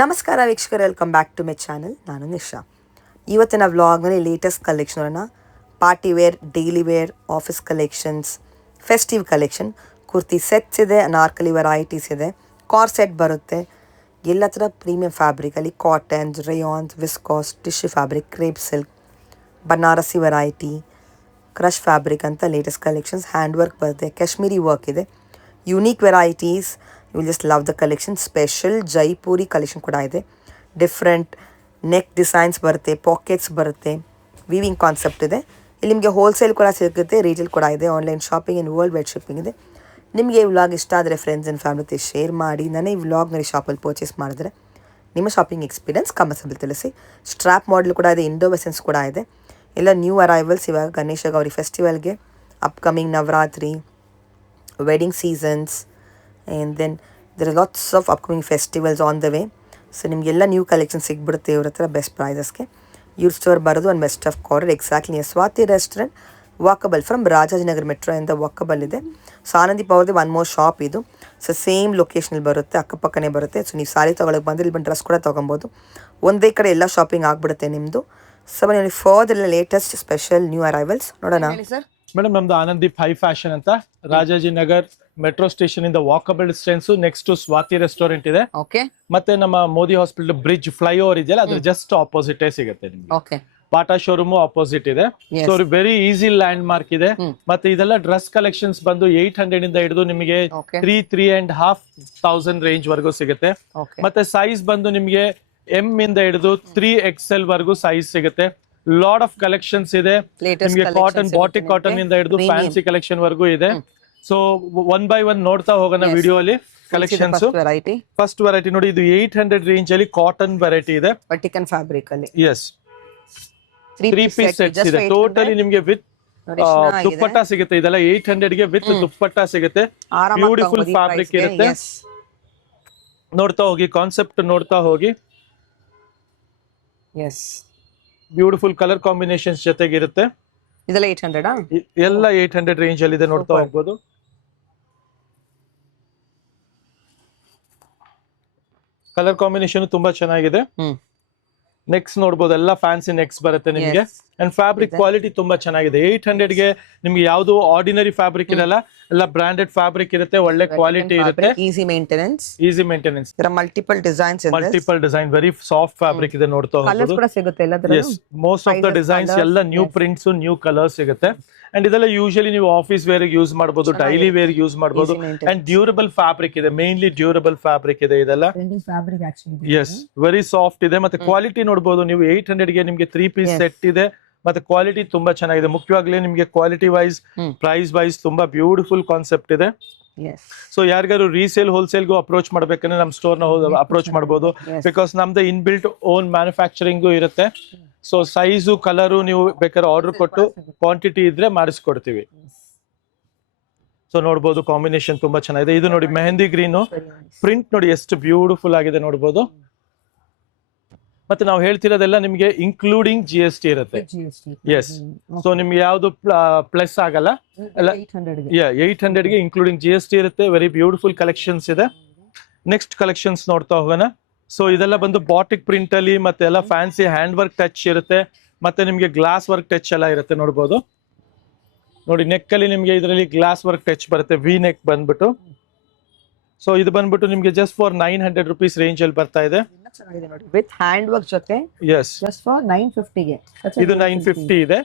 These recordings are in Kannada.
ನಮಸ್ಕಾರ ವೀಕ್ಷಕರು, welcome back to my channel. ನಾನು ನಿಶಾ. ಇವತ್ತಿನ ವ್ಲಾಗ್ನಲ್ಲಿ latest collection, party wear, daily wear, office collections, festive collection, kurti sets ಇದೆ, ಅನಾರ್ಕಲಿ ವೆರೈಟೀಸ್ ಇದೆ, ಕಾರ್ ಸೆಟ್ ಬರುತ್ತೆ, ಎಲ್ಲ ಥರ ಪ್ರೀಮಿಯಂ ಫ್ಯಾಬ್ರಿಕಲ್ಲಿ cottons, rayons, viscose, tissue fabric, crepe silk, Banarasi variety, crush fabric ಅಂತ ಲೇಟೆಸ್ಟ್ ಕಲೆಕ್ಷನ್ಸ್, ಹ್ಯಾಂಡ್ ವರ್ಕ್ ಬರುತ್ತೆ, ಕಾಶ್ಮೀರಿ ವರ್ಕ್ ಇದೆ, unique varieties. You will just love the collection. Special Jaipuri collection ಕೂಡ ಇದೆ. ಡಿಫ್ರೆಂಟ್ ನೆಕ್ ಡಿಸೈನ್ಸ್ ಬರುತ್ತೆ, ಪಾಕೆಟ್ಸ್ ಬರುತ್ತೆ, ವೀವಿಂಗ್ ಕಾನ್ಸೆಪ್ಟ್ ಇದೆ. ಇಲ್ಲಿ ನಿಮಗೆ ಹೋಲ್ಸೇಲ್ ಕೂಡ ಸಿಗುತ್ತೆ, ರೀಟೇಲ್ ಕೂಡ ಇದೆ, online shopping and world wide shipping ಇದೆ. ನಿಮಗೆ ಈ ವ್ಲಾಗ್ ಇಷ್ಟ ಆದರೆ ಫ್ರೆಂಡ್ಸ್ ಆ್ಯಂಡ್ ಫ್ಯಾಮಿಲಿ ಜೊತೆ ಶೇರ್ ಮಾಡಿ. ನನಗೆ ಈ ವ್ಲಾಗ್ನಲ್ಲಿ ಶಾಪಲ್ಲಿ ಪರ್ಚೇಸ್ ಮಾಡಿದ್ರೆ ನಿಮ್ಮ ಶಾಪಿಂಗ್ ಎಕ್ಸ್ಪೀರಿಯನ್ಸ್ ಕಮೆಂಟ್ಸಲ್ಲಿ ತಿಳಿಸಿ. ಸ್ಟ್ರ್ಯಾಪ್ ಮಾಡೆಲ್ ಕೂಡ ಇದೆ, ಇಂಡೋ ವೆಸನ್ಸ್ ಕೂಡ ಇದೆ. ಎಲ್ಲ ನ್ಯೂ ಅರೈವಲ್ಸ್ ಇವಾಗ ಗಣೇಶ ಗೌರಿ ಫೆಸ್ಟಿವಲ್ಗೆ, upcoming Navratri, wedding seasons, and then there are lots of upcoming festivals on the way. So ನಿಮಗೆಲ್ಲ ನ್ಯೂ ಕಲೆಕ್ಷನ್ ಸಿಗ್ಬಿಡುತ್ತೆ ಇವ್ರ ಹತ್ರ ಬೆಸ್ಟ್ ಪ್ರೈಸಸ್ಗೆ. ಇವ್ರ ಸ್ಟೋರ್ ಬರೋದು ಒಂದು ಬೆಸ್ಟ್ ಆಫ್ ಕಾರ್ಡರ್, exactly Swathi restaurant, walkable from Rajajinagar metro ಇಂದ ವಾಕಬಲ್ ಇದೆ. ಸೊ ಆನಂದೀಪ್ ಅವ್ರದ್ದು ಒನ್ ಮೋರ್ ಶಾಪ್ ಇದು. ಸೊ ಸೇಮ್ ಲೊಕೇಶನಲ್ಲಿ ಬರುತ್ತೆ, ಅಕ್ಕಪಕ್ಕನೇ ಬರುತ್ತೆ. ಸೊ ನೀವು ಸಾರಿ ತೊಗೊಳಕ್ಕೆ ಬಂದರೆ ಇಲ್ಲಿ ಬಂದು ಡ್ರೆಸ್ ಕೂಡ ತೊಗೊಬೋದು. ಒಂದೇ ಕಡೆ ಎಲ್ಲ ಶಾಪಿಂಗ್ ಆಗಿಬಿಡುತ್ತೆ ನಿಮ್ಮದು. ಸೊ ಬನ್ನಿ ಫರ್ದರ್ ಎಲ್ಲ ಲೇಟೆಸ್ಟ್ ಸ್ಪೆಷಲ್ ನ್ಯೂ ಅರೈವಲ್ಸ್ ನೋಡೋಣ. ಸರ್ ಮೇಡಮ್, ನಮ್ದು ಆನಂದೀಪ್ ಹೈ ಫ್ಯಾಷನ್ ಅಂತ ರಾಜಾಜಿನಗರ್ ಮೆಟ್ರೋ ಸ್ಟೇಷನ್ ಇಂದ walkable distance, next Swathi restaurant ಇದೆ. ಮತ್ತೆ ನಮ್ಮ Modi hospital bridge flyover ಇದೆಯಲ್ಲ, ಅದ್ರ ಜಸ್ಟ್ ಆಪೋಸಿಟ್ ಸಿಗುತ್ತೆ ನಿಮ್ಗೆ. ಬಾಟಾ ಶೋರೂಮ್ ಆಪೋಸಿಟ್ ಇದೆ. So very easy landmark ಇದೆ. ಮತ್ತೆ ಇದೆಲ್ಲ ಡ್ರೆಸ್ ಕಲೆಕ್ಷನ್ಸ್ ಬಂದು 800 ಇಂದ ಹಿಡಿದು ನಿಮಗೆ 3,500 ರೇಂಜ್ ವರ್ಗೂ ಸಿಗುತ್ತೆ. ಮತ್ತೆ ಸೈಜ್ ಬಂದು ನಿಮಗೆ ಎಂ ಇಂದ ಹಿಡಿದು 3XL ವರ್ಗೂ ಸೈಜ್ ಸಿಗುತ್ತೆ. ಲಾಟ್ ಆಫ್ ಕಲೆಕ್ಷನ್ಸ್ ಇದೆ ನಿಮ್ಗೆ. ಕಾಟನ್, ಬಾಟಿಕ್ ಕಾಟನ್ ಇಂದ ಹಿಡಿದು ಫ್ಯಾನ್ಸಿ ಕಲೆಕ್ಷನ್ ವರ್ಗೂ ಇದೆ. ಸೊ ಒನ್ ಬೈ ಒನ್ ನೋಡ್ತಾ ಹೋಗೋಣ ವಿಡಿಯೋ ಅಲ್ಲಿ ಕಲೆಕ್ಷನ್ಸ್. ಫಸ್ಟ್ ವೆರೈಟಿ ನೋಡಿ, ಇದು 800 ರೇಂಜ್ ಅಲ್ಲಿ ಕಾಟನ್ ವೆರೈಟಿ ಇದೆ, ವರ್ಟಿಕಲ್ ಫ್ಯಾಬ್ರಿಕ್ ಅಲ್ಲಿ. ಎಸ್, 3 ಪೀಸ್ ಸೆಟ್ಸ್ ಇದೆ ಟೋಟಲಿ ನಿಮ್ಗೆ ವಿತ್ ದುಪ್ಪಟ್ಟ ಸಿಗುತ್ತೆ. ಇದೆಲ್ಲ 800 ಗೆ ವಿತ್ ದುಪ್ಪಟ್ಟ ಸಿಗುತ್ತೆ. ಬ್ಯೂಟಿಫುಲ್ ಫ್ಯಾಬ್ರಿಕ್ ಇರುತ್ತೆ. ನೋಡ್ತಾ ಹೋಗಿ, ಕಾನ್ಸೆಪ್ಟ್ ನೋಡ್ತಾ ಹೋಗಿ. ಬ್ಯೂಟಿಫುಲ್ ಕಲರ್ ಕಾಂಬಿನೇಷನ್ಸ್ ಜೊತೆಗಿರುತ್ತೆ. ಇದೆಲ್ಲ 800 ಎಲ್ಲ 800 ರೇಂಜ್ ಅಲ್ಲಿ ಇದೆ, ನೋಡ್ತಾ ಹೋಗ್ಬೋದು. ಕಲರ್ ಕಾಂಬಿನೇಷನ್ ತುಂಬಾ ಚೆನ್ನಾಗಿದೆ. ನೆಕ್ಸ್ಟ್ ನೋಡ್ಬೋದು, ಎಲ್ಲ ಫ್ಯಾನ್ಸಿ ನೆಕ್ಸ್ ಬರುತ್ತೆ ನಿಮ್ಗೆ. ಅಂಡ್ ಫ್ಯಾಬ್ರಿಕ್ ಕ್ವಾಲಿಟಿ ತುಂಬಾ ಚೆನ್ನಾಗಿದೆ. 800 ಗೆ ನಿಮ್ಗೆ ಯಾವ್ದು ಆರ್ಡಿನರಿ ಫ್ಯಾಬ್ರಿಕ್ ಇರಲ್ಲ, ಎಲ್ಲ ಬ್ರಾಂಡೆಡ್ ಫ್ಯಾಬ್ರಿಕ್ ಇರುತ್ತೆ, ಒಳ್ಳೆ ಕ್ವಾಲಿಟಿ ಇರುತ್ತೆ, easy maintenance. Multiple design, very soft fabric ಇದೆ, ನೋಡ್ತಾ ಹೋಗ್ಬೋದು. ಮೋಸ್ಟ್ ಆಫ್ ದ ಡಿಸೈನ್ಸ್ ಎಲ್ಲ ನ್ಯೂ ಪ್ರಿಂಟ್ಸ್, ನ್ಯೂ ಕಲರ್ ಸಿಗುತ್ತೆ. ಅಂಡ್ ಇದೆಲ್ಲ ಯೂಶಲಿ ನೀವು ಆಫೀಸ್ ವೇರ್ ಯೂಸ್ ಮಾಡಬಹುದು, ಡೈಲಿ ವೇರ್ ಯೂಸ್ ಮಾಡಬಹುದು. ಅಂಡ್ ಡ್ಯೂರಬಲ್ ಫ್ಯಾಬ್ರಿಕ್ ಇದೆ, ಮೇನ್ಲಿ ಡ್ಯೂರಬಲ್ ಫ್ಯಾಬ್ರಿಕ್ ಇದೆ ಇದೆಲ್ಲ. ಎಸ್, ವೆರಿ ಸಾಫ್ಟ್ ಇದೆ. ಮತ್ತೆ ಕ್ವಾಲಿಟಿ ನೋಡಬಹುದು ನೀವು. 800 ಗೆ ನಿಮ್ಗೆ 3 ಪೀಸ್ ಸೆಟ್ ಇದೆ. ಮತ್ತೆ ಕ್ವಾಲಿಟಿ ತುಂಬಾ ಚೆನ್ನಾಗಿದೆ. ಮುಖ್ಯವಾಗ್ಲೇ ನಿಮ್ಗೆ ಕ್ವಾಲಿಟಿ ವೈಸ್, ಪ್ರೈಸ್ ವೈಸ್ ತುಂಬಾ ಬ್ಯೂಟಿಫುಲ್ ಕಾನ್ಸೆಪ್ಟ್ ಇದೆ. ಸೊ ಯಾರಿಗಾರು ರೀಸೇಲ್, ಹೋಲ್ಸೇಲ್ಗೂ ಅಪ್ರೋಚ್ ಮಾಡ್ಬೇಕಂದ್ರೆ ನಮ್ಮ ಸ್ಟೋರ್ ನ ಅಪ್ರೋಚ್ ಮಾಡಬಹುದು. ಬಿಕಾಸ್ ನಮ್ದು ಇನ್ ಬಿಲ್ಟ್ ಓನ್ ಮ್ಯಾನುಫ್ಯಾಕ್ಚರಿಂಗ್ ಇರುತ್ತೆ. ಸೊ ಸೈಜು, ಕಲರು ನೀವು ಬೇಕಾದ್ರೆ ಆರ್ಡರ್ ಕೊಟ್ಟು ಕ್ವಾಂಟಿಟಿ ಇದ್ರೆ ಮಾಡಿಸ್ಕೊಡ್ತೀವಿ. ಸೊ ನೋಡ್ಬೋದು, ಕಾಂಬಿನೇಷನ್ ತುಂಬಾ ಚೆನ್ನಾಗಿದೆ. ಇದು ನೋಡಿ, ಮೆಹಂದಿ ಗ್ರೀನ್ ಪ್ರಿಂಟ್ ನೋಡಿ ಎಷ್ಟು ಬ್ಯೂಟಿಫುಲ್ ಆಗಿದೆ, ನೋಡ್ಬೋದು. ಮತ್ತೆ ನಾವು ಹೇಳ್ತಿರೋದೆಲ್ಲ ನಿಮ್ಗೆ ಇನ್ಕ್ಲೂಡಿಂಗ್ GST ಇರುತ್ತೆ. ಎಸ್, ಸೊ ನಿಮ್ಗೆ ಯಾವ್ದು ಪ್ಲಸ್ ಆಗಲ್ಲ. 800 ಗೆ ಇನ್ಕ್ಲೂಡಿಂಗ್ GST ಇರುತ್ತೆ. ವೆರಿ ಬ್ಯೂಟಿಫುಲ್ ಕಲೆಕ್ಷನ್ಸ್ ಇದೆ. ನೆಕ್ಸ್ಟ್ ಕಲೆಕ್ಷನ್ಸ್ ನೋಡ್ತಾ ಹೋಗೋಣ. ಸೊ ಇದೆಲ್ಲ ಬಂದು ಬಾಟಿಕ್ ಪ್ರಿಂಟ್ ಅಲ್ಲಿ, ಮತ್ತೆ ಎಲ್ಲ ಫ್ಯಾನ್ಸಿ ಹ್ಯಾಂಡ್ ವರ್ಕ್ ಟಚ್ ಇರುತ್ತೆ. ಮತ್ತೆ ನಿಮ್ಗೆ ಗ್ಲಾಸ್ ವರ್ಕ್ ಟಚ್ ಎಲ್ಲ ಇರುತ್ತೆ, ನೋಡ್ಬೋದು. ನೋಡಿ, ನೆಕ್ ಅಲ್ಲಿ ನಿಮ್ಗೆ ಇದರಲ್ಲಿ ಗ್ಲಾಸ್ ವರ್ಕ್ ಟಚ್ ಬರುತ್ತೆ, ವಿ ನೆಕ್ ಬಂದ್ಬಿಟ್ಟು. ಸೊ ಇದು ಬಂದ್ಬಿಟ್ಟು ನಿಮ್ಗೆ ಜಸ್ಟ್ ಫಾರ್ 900 ರುಪೀಸ್ ರೇಂಜ್ ಅಲ್ಲಿ ಬರ್ತಾ ಇದೆ. ವಿತ್ ಹ್ಯಾಂಡ್ ವರ್ಕ್ ಜೊತೆ. ಎಸ್, ಜಸ್ಟ್ ಫಾರ್ 950 ಗೆ. ಇದು 950 ಇದೆ.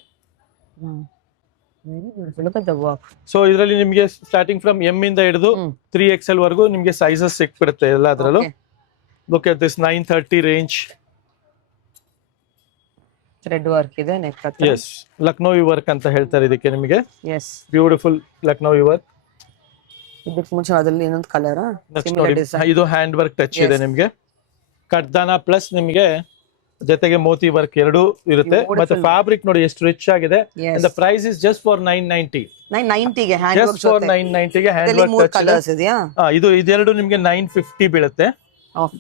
ಸೊ ಇದರಲ್ಲಿ ನಿಮ್ಗೆ ಸ್ಟಾರ್ಟಿಂಗ್ ಫ್ರಮ್ ಎಂ ಇಂದ ಹಿಡಿದು 3XL ವರ್ಗೂ ನಿಮ್ಗೆ ಸೈಜಸ್ ಸಿಕ್ಬಿಡುತ್ತೆ ಎಲ್ಲದ್ರಲ್ಲೂ. Look at this 930 range. Thread work ಇದೆ ನೆಕ್ ಹತ್ರ. ಎಸ್, ಲಕ್ನೋವಿ ವರ್ಕ್ ಅಂತ ಹೇಳ್ತಾರೆ ಇದಕ್ಕೆ ನಿಮಗೆ. Yes, beautiful Lucknowi work. ಇದಕ್ಕೆ ಮುಂಚೆ ಅದರಲ್ಲಿ ಇನ್ನೊಂದು ಕಲರ್. ಇದು ಹ್ಯಾಂಡ್ ವರ್ಕ್ ಟಚ್ ಇದೆ ನಿಮ್ಗೆ. ಕಡ್ದಾನ ಪ್ಲಸ್ ನಿಮ್ಗೆ ಜೊತೆಗೆ ಮೋತಿ ವರ್ಕ್ ಎರಡು ಇರುತ್ತೆ. ಮತ್ತೆ ಫ್ಯಾಬ್ರಿಕ್ ನೋಡಿ ಎಷ್ಟು ರಿಚ್ ಆಗಿದೆ. The price is just for 990 ಗೆ ಹ್ಯಾಂಡ್ ವರ್ಕ್ ಜೊತೆ. 990 ಗೆ ಹ್ಯಾಂಡ್ ವರ್ಕ್ ಟಚ್ ಇದೆ. ಇದು ಇದೆರಡು ನಿಮ್ಗೆ 950 ಬೀಳುತ್ತೆ.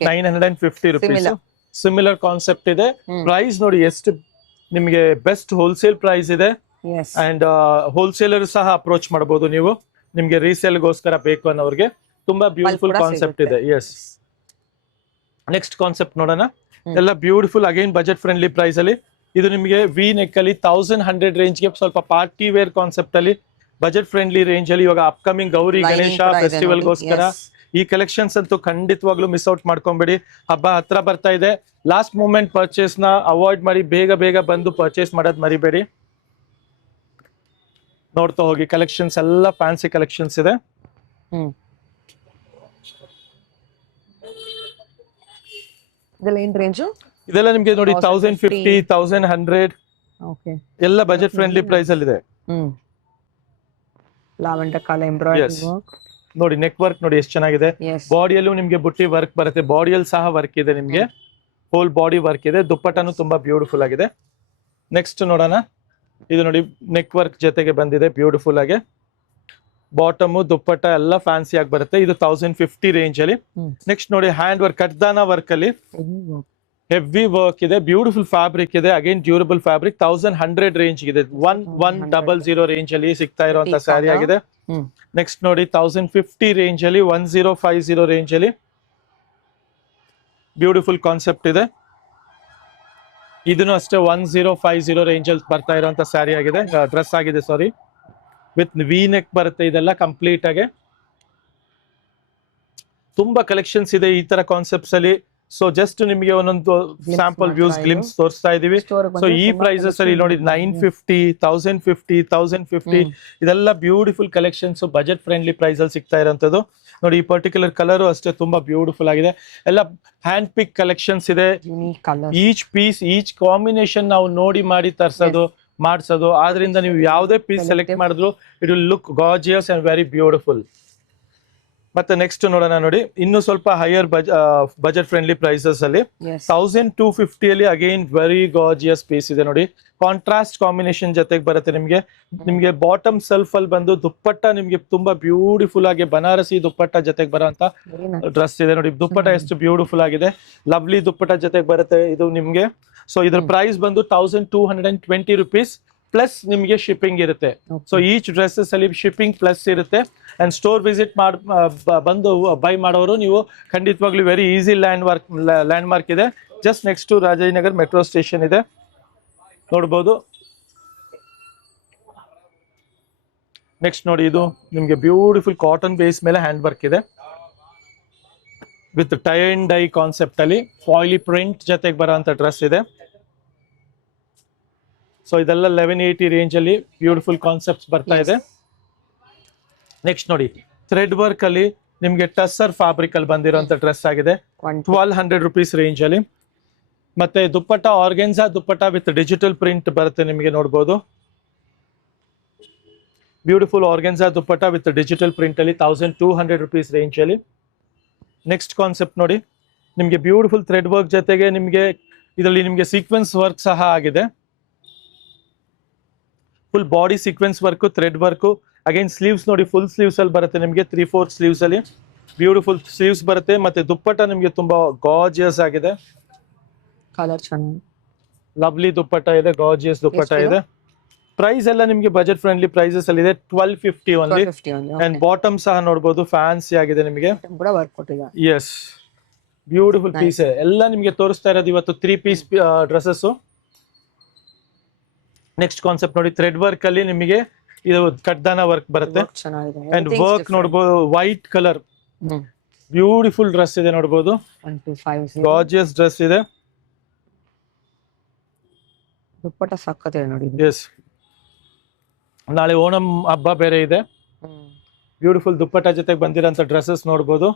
950 ರುಪೀಸ್. ಸಿಮಿಲರ್ ಕಾನ್ಸೆಪ್ಟ್ ಇದೆ. ಪ್ರೈಸ್ ನೋಡಿ ಎಷ್ಟು ನಿಮ್ಗೆ ಬೆಸ್ಟ್ ಹೋಲ್ಸೇಲ್ ಪ್ರೈಸ್ ಇದೆ. ಅಂಡ್ ಹೋಲ್ಸೇಲರ್ ಸಹ ಅಪ್ರೋಚ್ ಮಾಡಬಹುದು ನೀವು, ನಿಮ್ಗೆ ರೀಸೇಲ್ ಗೋಸ್ಕರ ಬೇಕು ಅನ್ನೋರ್ಗೆ. ತುಂಬಾ ಬ್ಯೂಟಿಫುಲ್ ಕಾನ್ಸೆಪ್ಟ್ ಇದೆ. ಎಸ್, ನೆಕ್ಸ್ಟ್ ಕಾನ್ಸೆಪ್ಟ್ ನೋಡೋಣ. ಎಲ್ಲ beautiful again budget friendly price ಅಲ್ಲಿ. ಇದು ನಿಮಗೆ ವಿ ನೆಕ್ ಅಲ್ಲಿ 1100 ರೇಂಜ್ ಗೆ ಸ್ವಲ್ಪ ಪಾರ್ಟಿ ವೇರ್ ಕಾನ್ಸೆಪ್ಟ್ ಅಲ್ಲಿ ಬಜೆಟ್ ಫ್ರೆಂಡ್ಲಿ ರೇಂಜ್ ಅಲ್ಲಿ ಇವಾಗ ಅಪ್ಕಮಿಂಗ್ ಗೌರಿ ಗಣೇಶ ಫೆಸ್ಟಿವಲ್ ಗೋಸ್ಕರ ಈ ಕಲೆಕ್ಷನ್ಸ್ ಅಂತೂ ಖಂಡಿತವಾಗ್ಲೂ ಮಿಸ್ ಔಟ್ ಮಾಡ್ಕೊಂಬೇಡಿ. ಹಬ್ಬ ಹತ್ರ ಬರ್ತಾ ಇದೆ. ಲಾಸ್ಟ್ ಮೂಮೆಂಟ್ ಪರ್ಚೇಸ್ ನ ಅವಾಯ್ಡ್ ಮಾಡಿ, ಬೇಗ ಬೇಗ ಬಂದು ಪರ್ಚೇಸ್ ಮಾಡೋದ್ ಮರಿಬೇಡಿ. ನೋಡ್ತಾ ಹೋಗಿ, ಕಲೆಕ್ಷನ್ಸ್ ಎಲ್ಲ ಫ್ಯಾನ್ಸಿ ಕಲೆಕ್ಷನ್ಸ್ ಇದೆ. ಇದೆಲ್ಲ ನಿಮ್ಗೆ ನೋಡಿ 1050, 1100 ಎಲ್ಲ ಬಜೆಟ್ ಫ್ರೆಂಡ್ಲಿ ಪ್ರೈಸ್ ಅಲ್ಲಿ ಇದೆ. ನೋಡಿ ನೆಕ್ ವರ್ಕ್ ನೋಡಿ ಎಷ್ಟು ಚೆನ್ನಾಗಿದೆ. ಬಾಡಿಯಲ್ಲೂ ನಿಮ್ಗೆ ಬುಟ್ಟಿ ವರ್ಕ್ ಬರುತ್ತೆ, ಬಾಡಿಯಲ್ಲಿ ಸಹ ವರ್ಕ್ ಇದೆ, ನಿಮ್ಗೆ ಹೋಲ್ ಬಾಡಿ ವರ್ಕ್ ಇದೆ. ದುಪ್ಪಟ್ಟನು ತುಂಬಾ ಬ್ಯೂಟಿಫುಲ್ ಆಗಿದೆ. ನೆಕ್ಸ್ಟ್ ನೋಡೋಣ. ಇದು ನೋಡಿ ನೆಕ್ ವರ್ಕ್ ಜೊತೆಗೆ ಬಂದಿದೆ ಬ್ಯೂಟಿಫುಲ್ ಆಗಿ. ಬಾಟಮ್ ದುಪ್ಪಟ್ಟ ಎಲ್ಲ ಫ್ಯಾನ್ಸಿ ಆಗಿ ಬರುತ್ತೆ. ಇದು 1050 ರೇಂಜ್ ಅಲ್ಲಿ. ನೆಕ್ಸ್ಟ್ ನೋಡಿ ಹ್ಯಾಂಡ್ ವರ್ಕ್, ಕಟ್ದಾನ ವರ್ಕ್ ಅಲ್ಲಿ ಹೆವಿ ವರ್ಕ್ ಇದೆ, ಬ್ಯೂಟಿಫುಲ್ ಫ್ಯಾಬ್ರಿಕ್ ಇದೆ, ಅಗೇನ್ ಡ್ಯೂರಬಲ್ ಫ್ಯಾಬ್ರಿಕ್. 1100 ರೇಂಜ್ ಇದೆ, 1100 ರೇಂಜ್ ಅಲ್ಲಿ ಸಿಗ್ತಾ ಇರುವಂತ ಸ್ಯಾರಿ ಆಗಿದೆ. ನೆಕ್ಸ್ಟ್ ನೋಡಿ 1050 ರೇಂಜ್ ಅಲ್ಲಿ, 1050 ರೇಂಜ್ ಅಲ್ಲಿ ಬ್ಯೂಟಿಫುಲ್ ಕಾನ್ಸೆಪ್ಟ್ ಇದೆ. ಇದನ್ನು ಅಷ್ಟೇ 1050 ರೇಂಜ್ ಅಲ್ಲಿ ಬರ್ತಾ ಇರುವಂತ ಸ್ಯಾರಿ ಆಗಿದೆ, ಡ್ರೆಸ್ ಆಗಿದೆ ಸಾರಿ, ವಿತ್ ವಿ ನೆಕ್ ಬರುತ್ತೆ. ಇದೆಲ್ಲ ಕಂಪ್ಲೀಟ್ ಆಗಿ ತುಂಬಾ ಕಲೆಕ್ಷನ್ಸ್ ಇದೆ ಈ ತರ ಕಾನ್ಸೆಪ್ಟ್ಸ್ ಅಲ್ಲಿ. ಸೊ ಜಸ್ಟ್ ನಿಮಗೆ ಒಂದೊಂದು ಸ್ಯಾಂಪಲ್ ವ್ಯೂಸ್ ಗ್ಲಿಮ್ಸ್ ತೋರಿಸ್ತಾ ಇದೀವಿ. ಸೊ ಈ ಪ್ರೈಸಸ್ ಅಲ್ಲಿ ನೋಡಿ 950, 1050, 1050 ಇದೆಲ್ಲ beautiful collections budget friendly price ಅಲ್ಲಿ ಸಿಗ್ತಾ ಇರೋಂಥದ್ದು. ನೋಡಿ ಈ ಪರ್ಟಿಕ್ಯುಲರ್ ಕಲರ್ ಅಷ್ಟೇ ತುಂಬಾ ಬ್ಯೂಟಿಫುಲ್ ಆಗಿದೆ. ಎಲ್ಲ ಹ್ಯಾಂಡ್ ಪಿಕ್ ಕಲೆಕ್ಷನ್ಸ್ ಇದೆ. ಈಚ್ ಪೀಸ್, ಈಚ್ ಕಾಂಬಿನೇಷನ್ ನಾವು ನೋಡಿ ಮಾಡಿ ತರ್ಸೋದು ಮಾಡ್ಸೋದು. ಆದ್ರಿಂದ ನೀವು ಯಾವುದೇ ಪೀಸ್ ಸೆಲೆಕ್ಟ್ ಮಾಡಿದ್ರು it will look gorgeous and very beautiful. ಮತ್ತೆ ನೆಕ್ಸ್ಟ್ ನೋಡೋಣ. ನೋಡಿ ಇನ್ನು ಸ್ವಲ್ಪ ಹೈಯರ್ ಬಜೆಟ್ ಫ್ರೆಂಡ್ಲಿ ಪ್ರೈಸಸ್ ಅಲ್ಲಿ 1250 ಅಲ್ಲಿ ಅಗೈನ್ ವೆರಿ ಗಾರ್ಜಿಯಸ್ ಪೀಸ್ ಇದೆ. ನೋಡಿ ಕಾಂಟ್ರಾಸ್ಟ್ ಕಾಂಬಿನೇಷನ್ ಜೊತೆಗೆ ಬರುತ್ತೆ ನಿಮ್ಗೆ. ನಿಮ್ಗೆ ಬಾಟಮ್ ಸೆಲ್ಫ್ ಅಲ್ಲಿ ಬಂದು ದುಪ್ಪಟ್ಟ ನಿಮ್ಗೆ ತುಂಬಾ ಬ್ಯೂಟಿಫುಲ್ ಆಗಿ ಬನಾರಸಿ ದುಪ್ಪಟ್ಟ ಜೊತೆಗೆ ಬರೋಂತ ಡ್ರೆಸ್ ಇದೆ. ನೋಡಿ ದುಪ್ಪಟ್ಟ ಎಷ್ಟು ಬ್ಯೂಟಿಫುಲ್ ಆಗಿದೆ, ಲವ್ಲಿ ದುಪ್ಪಟ್ಟ ಜೊತೆಗೆ ಬರುತ್ತೆ ಇದು ನಿಮ್ಗೆ. ಸೊ ಇದ್ರ ಪ್ರೈಸ್ ಬಂದು 1220 ರುಪೀಸ್ ಪ್ಲಸ್ ನಿಮ್ಗೆ ಶಿಪ್ಪಿಂಗ್ ಇರುತ್ತೆ. ಸೊ ಈಚ್ ಡ್ರೆಸ್ಸಸ್ ಅಲ್ಲಿ ಶಿಪ್ಪಿಂಗ್ ಪ್ಲಸ್ ಇರುತ್ತೆ. ಅಂಡ್ ಸ್ಟೋರ್ ವಿಸಿಟ್ ಬಂದು ಬೈ ಮಾಡೋರು ನೀವು ಖಂಡಿತವಾಗ್ಲೂ ವೆರಿ ಈಸಿ ಲ್ಯಾಂಡ್ ಮಾರ್ಕ್ ಇದೆ. Just next to Rajajinagar metro station ಇದೆ, ನೋಡ್ಬೋದು. ನೆಕ್ಸ್ಟ್ ನೋಡಿ ಇದು ನಿಮ್ಗೆ ಬ್ಯೂಟಿಫುಲ್ ಕಾಟನ್ ಬೇಸ್ ಮೇಲೆ ಹ್ಯಾಂಡ್ ವರ್ಕ್ ಇದೆ with tie and dye concept ಅಲ್ಲಿ ಫಾಯಿಲಿ ಪ್ರಿಂಟ್ ಜೊತೆಗೆ ಬರೋಂಥ ಡ್ರೆಸ್ ಇದೆ. ಸೊ ಇದೆಲ್ಲ 1180 ರೇಂಜ್ ಅಲ್ಲಿ ಬ್ಯೂಟಿಫುಲ್ ಕಾನ್ಸೆಪ್ಟ್ಸ್ ಬರ್ತಾ ಇದೆ. ನೆಕ್ಸ್ಟ್ ನೋಡಿ ಥ್ರೆಡ್ ವರ್ಕ್ ಅಲ್ಲಿ ನಿಮ್ಗೆ ಟಸ್ಸರ್ ಫ್ಯಾಬ್ರಿಕ್ ಅಲ್ಲಿ ಬಂದಿರೋಂಥ ಡ್ರೆಸ್ ಆಗಿದೆ, 1200 ರುಪೀಸ್ ರೇಂಜ್ ಅಲ್ಲಿ. ಮತ್ತೆ dupatta organza dupatta with digital print ಬರುತ್ತೆ ನಿಮಗೆ, ನೋಡ್ಬೋದು. Beautiful organza dupatta with digital print ಅಲ್ಲಿ 1200 ರುಪೀಸ್ ರೇಂಜ್ ಅಲ್ಲಿ. ನೆಕ್ಸ್ಟ್ ಕಾನ್ಸೆಪ್ಟ್ ನೋಡಿ ನಿಮ್ಗೆ ಬ್ಯೂಟಿಫುಲ್ ಥ್ರೆಡ್ ವರ್ಕ್ ಜೊತೆಗೆ ನಿಮ್ಗೆ ಇದರಲ್ಲಿ ನಿಮ್ಗೆ ಸೀಕ್ವೆನ್ಸ್ ವರ್ಕ್ ಸಹ ಆಗಿದೆ. Full body sequence work, thread work. Again sleeves ನೋಡಿ ಫುಲ್ ಸ್ಲೀವ್ಸ್ ಅಲ್ಲಿ ಬರುತ್ತೆ ನಿಮ್ಗೆ, 3/4 ಸ್ಲೀವ್ಸ್ ಅಲ್ಲಿ ಬ್ಯೂಟಿಫುಲ್ ಸ್ಲೀವ್ಸ್ ಬರುತ್ತೆ. ಮತ್ತೆ ದುಪ್ಪಟ್ಟ ನಿಮ್ಗೆ ತುಂಬಾ ಗಾರ್ಜಿಯಸ್ ಆಗಿದೆ, ಕಲರ್ ಚೆನ್ನಾಗಿ ಲವ್ಲಿ ದುಪ್ಪಟ್ಟ ಇದೆ, ಗಾರ್ಜಿಯಸ್ ದುಪ್ಪಟ್ಟ ಇದೆ. ಪ್ರೈಸ್ ಎಲ್ಲ ನಿಮ್ಗೆ ಬಜೆಟ್ ಫ್ರೆಂಡ್ಲಿ ಪ್ರೈಸಸ್ ಅಲ್ಲಿ ಇದೆ, 1250 ಓನ್ಲಿ. ಅಂಡ್ ಬಾಟಮ್ ಸಹ ನೋಡಬಹುದು ಫ್ಯಾನ್ಸಿ ಆಗಿದೆ ನಿಮಗೆ. ಎಸ್ ಬ್ಯೂಟಿಫುಲ್ ಪೀಸ್ ಎಲ್ಲ ನಿಮ್ಗೆ ತೋರಿಸ್ತಾ ಇರೋದು ಇವತ್ತು 3 ಪೀಸ್ ಡ್ರೆಸ್ಸಸ್. ನೆಕ್ಸ್ಟ್ ಕಾನ್ಸೆಪ್ಟ್ ನೋಡಿ ಥ್ರೆಡ್ ವರ್ಕ್ ಅಲ್ಲಿ ನಿಮಗೆ ಇದು ಕಟ್ದಾನ ವರ್ಕ್ ಬರುತ್ತೆ. ಅಂಡ್ ವರ್ಕ್ ನೋಡಬಹುದು ವೈಟ್ ಕಲರ್ ಬ್ಯೂಟಿಫುಲ್ ಡ್ರೆಸ್ ಇದೆ, ನೋಡಬಹುದು ಗಾರ್ಜಿಯಸ್ ಡ್ರೆಸ್ ಇದೆ. ದುಪ್ಪಟ್ಟ ಸಕ್ಕತ್ತಿದೆ ನೋಡಿ. ಎಸ್ ನಾಳೆ ಓಣಂ ಹಬ್ಬ ಬೇರೆ ಇದೆ. ಬ್ಯೂಟಿಫುಲ್ ದುಪ್ಪಟ್ಟ ಜೊತೆಗೆ ಬಂದಿರೋಂಥ ಡ್ರೆಸ್ಸಸ್ ನೋಡಬಹುದು.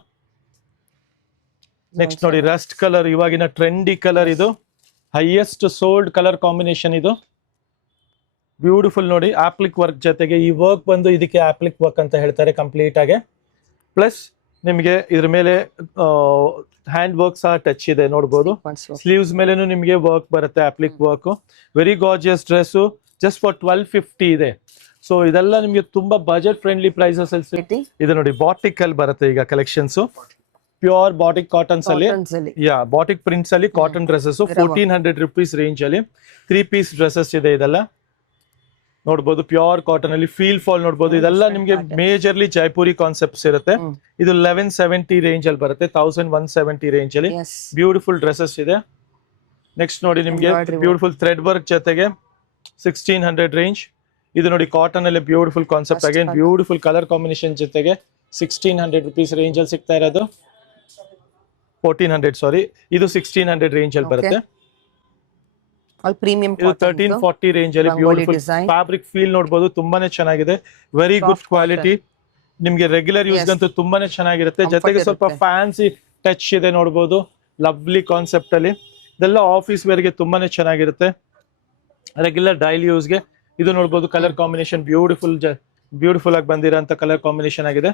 ನೆಕ್ಸ್ಟ್ ನೋಡಿ ರಸ್ಟ್ ಕಲರ್, ಇವಾಗಿನ ಟ್ರೆಂಡಿ ಕಲರ್, ಇದು ಹೈಯೆಸ್ಟ್ ಸೋಲ್ಡ್ ಕಲರ್ ಕಾಂಬಿನೇಷನ್ ಇದು. ಬ್ಯೂಟಿಫುಲ್ ನೋಡಿ ಆಪ್ಲಿಕ್ ವರ್ಕ್ ಜೊತೆಗೆ ಈ ವರ್ಕ್ ಬಂದು ಇದಕ್ಕೆ ಆಪ್ಲಿಕ್ ವರ್ಕ್ ಅಂತ ಹೇಳ್ತಾರೆ ಕಂಪ್ಲೀಟ್ ಆಗಿ. ಪ್ಲಸ್ ನಿಮಗೆ ಇದ್ರ ಮೇಲೆ ಹ್ಯಾಂಡ್ ವರ್ಕ್ ಸಹ ಟಚ್ ಇದೆ, ನೋಡಬಹುದು. ಸ್ಲೀವ್ಸ್ ಮೇಲೆನೂ ನಿಮಗೆ ವರ್ಕ್ ಬರುತ್ತೆ, applique work. Very gorgeous dress, just for 1250 ಇದೆ. ಸೊ ಇದೆಲ್ಲ ನಿಮಗೆ ತುಂಬಾ ಬಜೆಟ್ ಫ್ರೆಂಡ್ಲಿ ಪ್ರೈಸಸ್ ಅಲ್ಲಿ ಇದೆ. ನೋಡಿ ಬಾಟಿಕ್ ಅಲ್ಲಿ ಬರುತ್ತೆ ಈಗ ಕಲೆಕ್ಷನ್ಸ್, ಪ್ಯೂರ್ ಬಾಟಿಕ್ ಕಾಟನ್ಸ್ ಅಲ್ಲಿ, ಬಾಟಿಕ್ ಪ್ರಿಂಟ್ಸ್ ಅಲ್ಲಿ ಕಾಟನ್ ಡ್ರೆಸ್ಸಸ್ 1400 ರುಪೀಸ್ ರೇಂಜ್ ಅಲ್ಲಿ 3 ಪೀಸ್ ಡ್ರೆಸ್ಸಸ್ ಇದೆ ಇದೆಲ್ಲ. ನೋಡ್ಬೋದು ಪ್ಯೂರ್ ಕಾಟನ್ ಅಲ್ಲಿ ಫೀಲ್ ಫಾಲ್ ನೋಡ್ಬೋದು. ಇದೆಲ್ಲ ನಿಮ್ಗೆ ಮೇಜರ್ಲಿ ಜೈಪುರಿ ಕಾನ್ಸೆಪ್ಟ್ಸ್ ಇರುತ್ತೆ. ಇದು 1170 ರೇಂಜ್ ಅಲ್ಲಿ ಬರುತ್ತೆ, 1170 ರೇಂಜ್ ಅಲ್ಲಿ ಬ್ಯೂಟಿಫುಲ್ ಡ್ರೆಸ್ಸಸ್ ಇದೆ. ನೆಕ್ಸ್ಟ್ ನೋಡಿ ನಿಮ್ಗೆ ಬ್ಯೂಟಿಫುಲ್ ಥ್ರೆಡ್ ವರ್ಕ್ ಜೊತೆಗೆ 1600 ರೇಂಜ್. ಇದು ನೋಡಿ ಕಾಟನ್ ಅಲ್ಲಿ beautiful concept, again beautiful colour combination ಜೊತೆಗೆ 1600 ರುಪೀಸ್ ರೇಂಜ್ ಅಲ್ಲಿ ಸಿಗ್ತಾ ಇರೋದು. 1400 ಸಾರಿ, ಇದು 1600 ರೇಂಜ್ ಅಲ್ಲಿ ಬರುತ್ತೆ. ಪ್ರೀಮಿಯಂ ಇದು 1340 ರೇಂಜ್ ಅಲ್ಲಿ ಬ್ಯೂಟಿಫುಲ್ ಫ್ಯಾಬ್ರಿಕ್ ಫೀಲ್ ನೋಡಬಹುದು, ತುಂಬಾನೇ ಚೆನ್ನಾಗಿದೆ. ವೆರಿ ಗುಡ್ ಕ್ವಾಲಿಟಿ, ನಿಮ್ಗೆ ರೆಗ್ಯುಲರ್ ಯೂಸ್ ಗಂತೂ ತುಂಬಾನೇ ಚೆನ್ನಾಗಿರುತ್ತೆ. ಜೊತೆಗೆ ಸ್ವಲ್ಪ ಫ್ಯಾನ್ಸಿ ಟಚ್ ಇದೆ ನೋಡಬಹುದು, ಲವ್ಲಿ ಕಾನ್ಸೆಪ್ಟ್ ಅಲ್ಲಿ. ಇದೆಲ್ಲ ಆಫೀಸ್ ವೇರ್ ಗೆ ತುಂಬಾನೇ ಚೆನ್ನಾಗಿರುತ್ತೆ, ರೆಗ್ಯುಲರ್ ಡೈಲಿ ಯೂಸ್ ಗೆ. ಇದು ನೋಡಬಹುದು ಕಲರ್ ಕಾಂಬಿನೇಷನ್ ಬ್ಯೂಟಿಫುಲ್ ಆಗಿ ಬಂದಿರೋಂತ ಕಲರ್ ಕಾಂಬಿನೇಷನ್ ಆಗಿದೆ.